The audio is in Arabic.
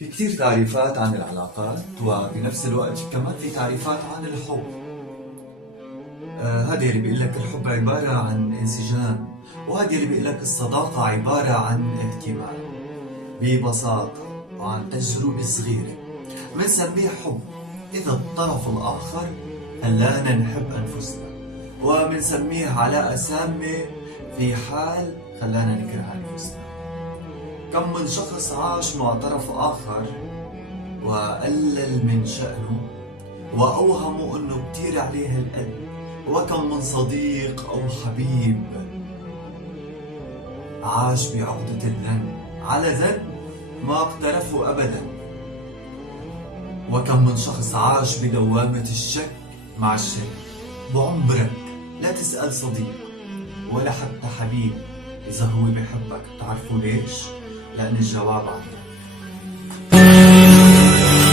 في كتير تعريفات عن العلاقات، وبنفس الوقت كمان في تعريفات عن الحب. هذا اللي بيقول لك الحب عبارة عن انسجام، وهذا اللي بيقول لك الصداقة عبارة عن اهتمام. ببساطة وعن تجربة صغيرة بنسميه حب إذا الطرف الآخر خلانا نحب أنفسنا، وبنسميه علاقة سامة في حال خلانا نكره أنفسنا. كم من شخص عاش مع طرف آخر وقلل من شأنه وأوهموا أنه كتير عليه القد، وكم من صديق أو حبيب عاش بعقدة اللم على ذنب ما اقترفه أبدا، وكم من شخص عاش بدوامة الشك مع الشك. بعمرك لا تسأل صديق ولا حتى حبيب إذا هو بيحبك. تعرفوا ليش؟ لأن الجواب عن